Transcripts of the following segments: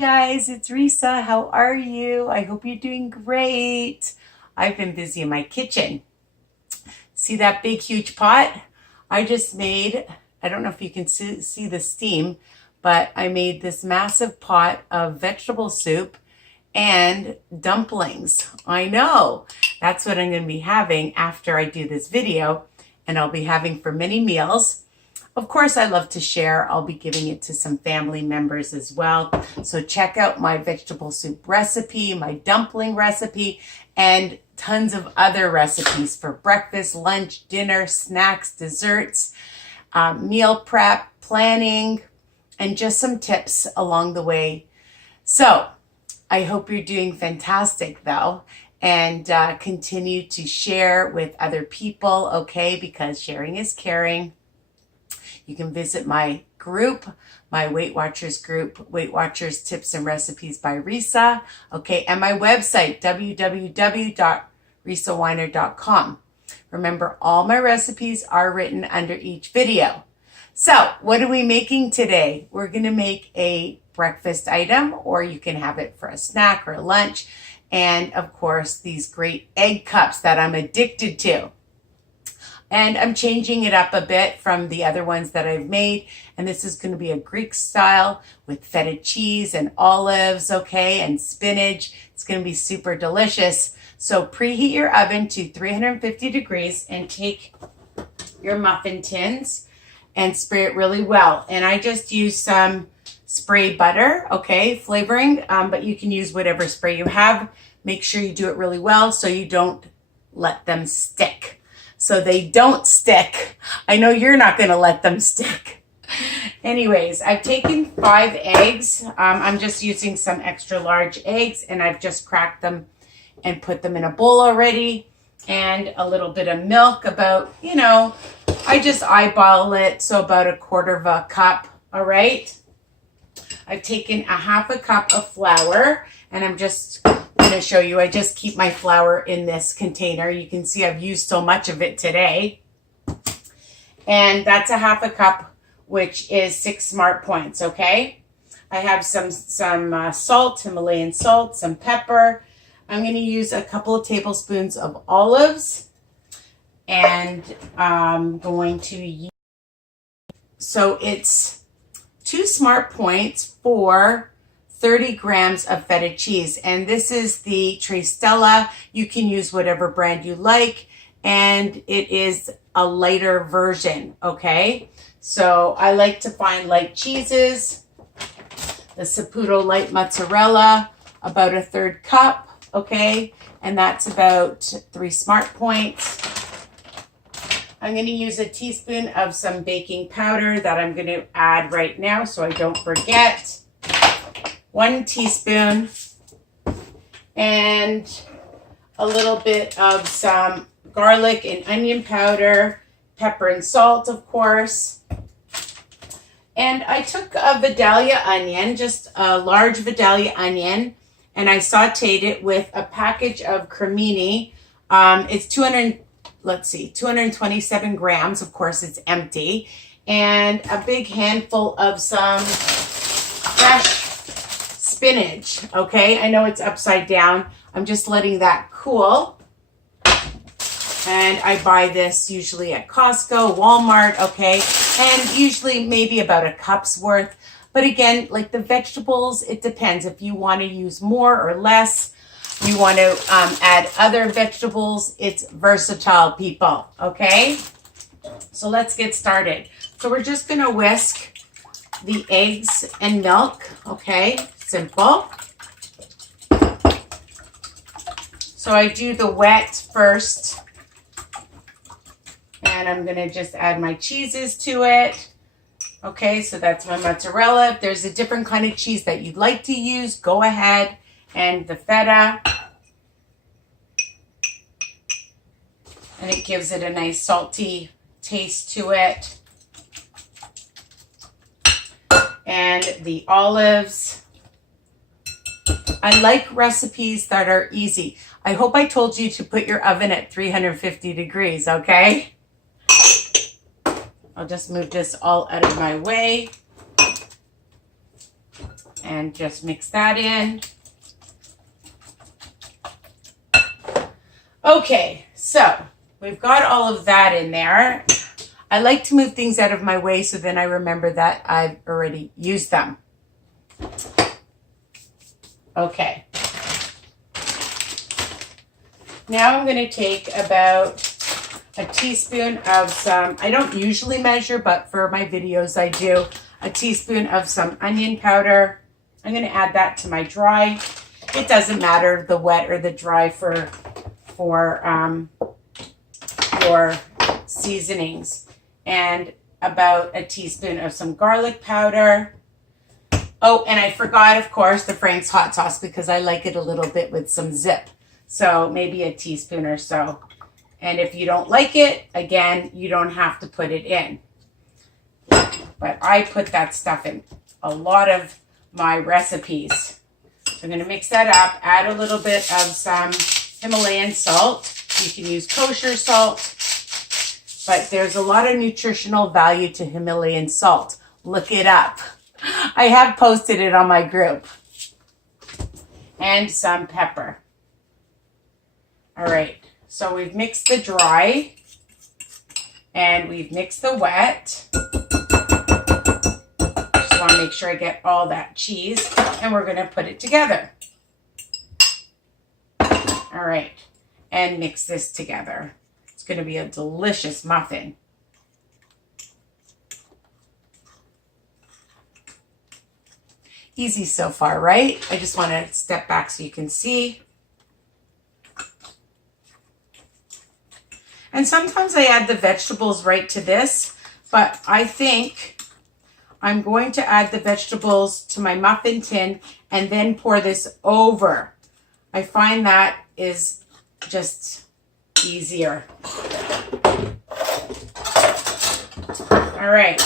guys, it's Risa. How are you? I hope you're doing great. I've been busy in my kitchen. See that big, huge pot? I just made, I don't know if you can see the steam, but I made this massive pot of vegetable soup and dumplings. I know. That's what I'm going to be having after I do this video, and I'll be having for many meals. Of course, I love to share. I'll be giving it to some family members as well. So check out my vegetable soup recipe, my dumpling recipe, and tons of other recipes for breakfast, lunch, dinner, snacks, desserts, meal prep, planning, and just some tips along the way. So I hope you're doing fantastic though, and continue to share with other people, okay? Because sharing is caring. You can visit my group, my Weight Watchers group, Weight Watchers Tips and Recipes by Risa, okay, and my website, www.risaweiner.com. Remember, all my recipes are written under each video. So, what are we making today? We're going to make a breakfast item, or you can have it for a snack or a lunch, and of course, these great egg cups that I'm addicted to. And I'm changing it up a bit from the other ones that I've made. And this is going to be a Greek style with feta cheese and olives, okay, and spinach. It's going to be super delicious. So preheat your oven to 350 degrees and take your muffin tins and spray it really well. And I just use some spray butter, okay, flavoring, but you can use whatever spray you have. Make sure you do it really well so you don't let them stick. So they don't stick. I know you're not going to let them stick. Anyways, I've taken 5 eggs. I'm just using some extra large eggs, and I've just cracked them and put them in a bowl already. And a little bit of milk, about, I just eyeball it, so about 1/4 cup, all right? I've taken 1/2 cup of flour, and I'm just going to show you. I just keep my flour in this container. You can see I've used so much of it today. And that's 1/2 cup, which is 6 smart points, okay? I have some salt, Himalayan salt, some pepper. I'm going to use a couple of tablespoons of olives. And I'm going to use, so it's 2 smart points for 30 grams of feta cheese. And this is the Tristella. You can use whatever brand you like. And it is a lighter version, okay? So I like to find light cheeses. The Saputo light mozzarella, about 1/3 cup, okay? And that's about 3 smart points. I'm going to use a teaspoon of some baking powder that I'm going to add right now so I don't forget. 1 teaspoon, and a little bit of some garlic and onion powder, pepper and salt, of course. And I took a Vidalia onion, just a large Vidalia onion, and I sauteed it with a package of cremini. It's 227 grams. Of course, it's empty. And a big handful of some fresh spinach, okay? I know it's upside down. I'm just letting that cool. And I buy this usually at Costco, Walmart, okay? And usually maybe about a cup's worth. But again, like the vegetables, it depends. If you want to use more or less, you want to add other vegetables, it's versatile, people, okay? So let's get started. So we're just going to whisk the eggs and milk, okay? Simple. So I do the wet first, and I'm going to just add my cheeses to it. Okay, so that's my mozzarella. If there's a different kind of cheese that you'd like to use, go ahead. And the feta. And it gives it a nice salty taste to it. And the olives. I like recipes that are easy. I hope I told you to put your oven at 350 degrees, okay? I'll just move this all out of my way. And just mix that in. Okay, so we've got all of that in there. I like to move things out of my way so then I remember that I've already used them. Okay. Now I'm going to take about a teaspoon of some, I don't usually measure, but for my videos I do, a teaspoon of some onion powder. I'm going to add that to my dry. It doesn't matter the wet or the dry for your seasonings. And about a teaspoon of some garlic powder. Oh, and I forgot, of course, the Frank's hot sauce because I like it a little bit with some zip. So maybe a teaspoon or so. And if you don't like it, again, you don't have to put it in. But I put that stuff in a lot of my recipes. So I'm going to mix that up, add a little bit of some Himalayan salt. You can use kosher salt, but there's a lot of nutritional value to Himalayan salt. Look it up. I have posted it on my group. And some pepper. All right, so we've mixed the dry and we've mixed the wet. Just want to make sure I get all that cheese and we're going to put it together. All right, and mix this together. It's going to be a delicious muffin. Easy so far, right? I just want to step back so you can see. And sometimes I add the vegetables right to this, but I think I'm going to add the vegetables to my muffin tin and then pour this over. I find that is just easier. All right.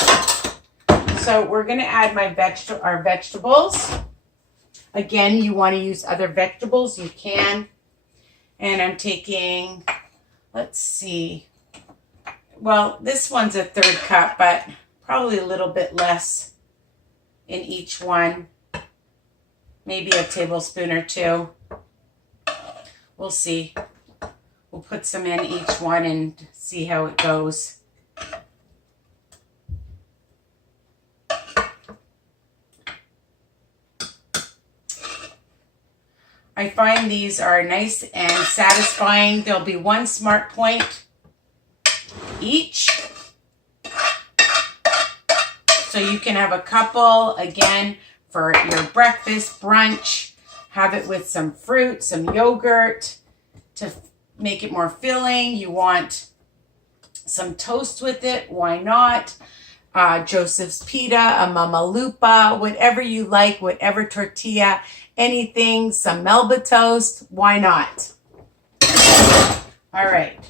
So we're going to add our vegetables. Again, you want to use other vegetables, you can. And I'm taking, let's see. Well, this one's a 1/3 cup, but probably a little bit less in each one. Maybe a tablespoon or 2. We'll see. We'll put some in each one and see how it goes. I find these are nice and satisfying. There'll be 1 smart point each. So you can have a couple, again, for your breakfast, brunch. Have it with some fruit, some yogurt to make it more filling. You want some toast with it, why not? Joseph's pita, a mama lupa, whatever you like, whatever tortilla, anything, some Melba toast, why not? All right.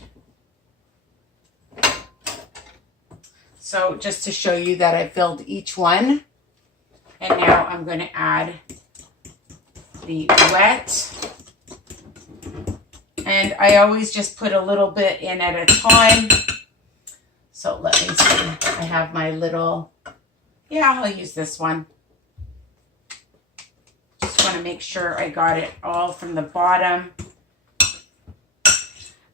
So just to show you that I filled each one. And now I'm going to add the wet. And I always just put a little bit in at a time. So let me see. I have my little, yeah, I'll use this one. Just want to make sure I got it all from the bottom.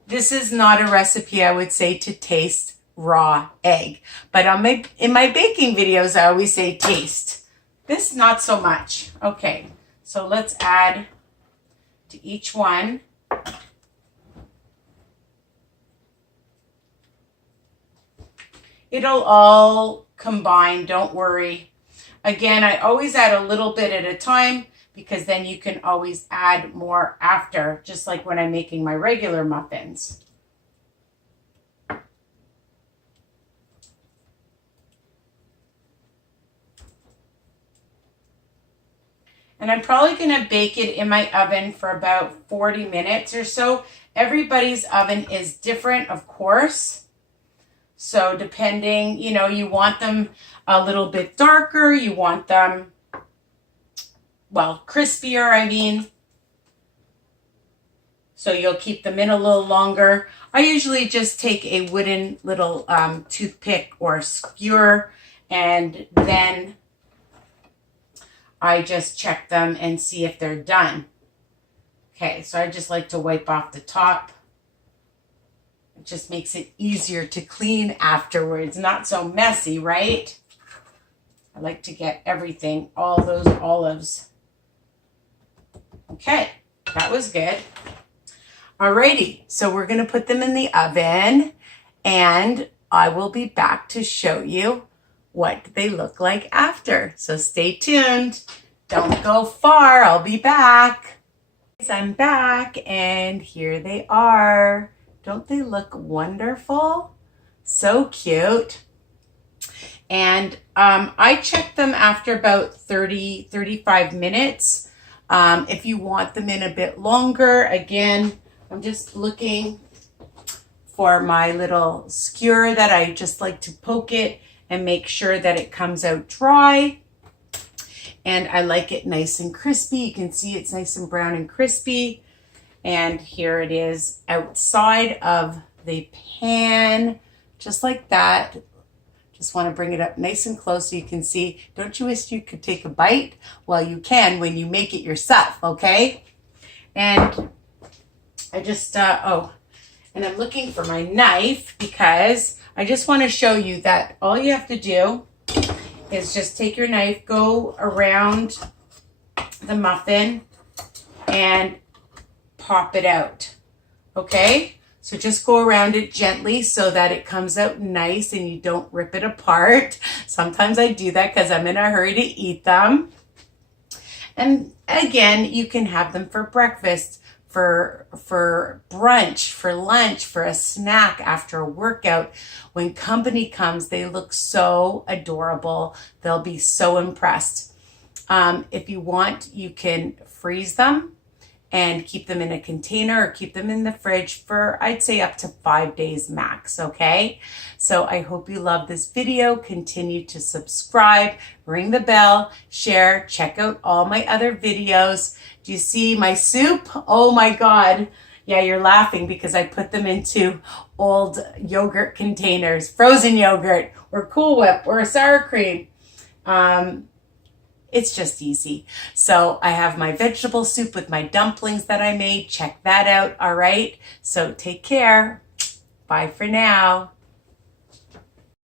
This is not a recipe I would say to taste raw egg. But in my baking videos, I always say taste. This, not so much. Okay, so let's add to each one. It'll all combine, don't worry. Again, I always add a little bit at a time because then you can always add more after, just like when I'm making my regular muffins. And I'm probably going to bake it in my oven for about 40 minutes or so. Everybody's oven is different, of course. So depending, you know, you want them a little bit darker. You want them, well, crispier, I mean. So you'll keep them in a little longer. I usually just take a wooden little toothpick or skewer, and then I just check them and see if they're done. Okay, so I just like to wipe off the top. It just makes it easier to clean afterwards. Not so messy, right? I like to get everything, all those olives. Okay, that was good. Alrighty, so we're going to put them in the oven, and I will be back to show you what they look like after. So stay tuned. Don't go far. I'll be back. I'm back, and here they are. Don't they look wonderful? So cute. And I check them after about 35 minutes. If you want them in a bit longer, again, I'm just looking for my little skewer that I just like to poke it and make sure that it comes out dry. And I like it nice and crispy. You can see it's nice and brown and crispy. And here it is outside of the pan, just like that. Just want to bring it up nice and close so you can see. Don't you wish you could take a bite? Well, you can when you make it yourself, okay? And I just, and I'm looking for my knife because I just want to show you that all you have to do is just take your knife, go around the muffin, and pop it out, okay? So just go around it gently so that it comes out nice and you don't rip it apart. Sometimes I do that because I'm in a hurry to eat them. And again, you can have them for breakfast, for brunch, for lunch, for a snack after a workout. When company comes, they look so adorable. They'll be so impressed. If you want, you can freeze them and keep them in a container or keep them in the fridge for, I'd say, up to 5 days max, okay? So I hope you love this video. Continue to subscribe, ring the bell, share, check out all my other videos. Do you see my soup? Oh my God. Yeah, you're laughing because I put them into old yogurt containers, frozen yogurt or Cool Whip or sour cream. It's just easy. So I have my vegetable soup with my dumplings that I made. Check that out. All right. So take care. Bye for now.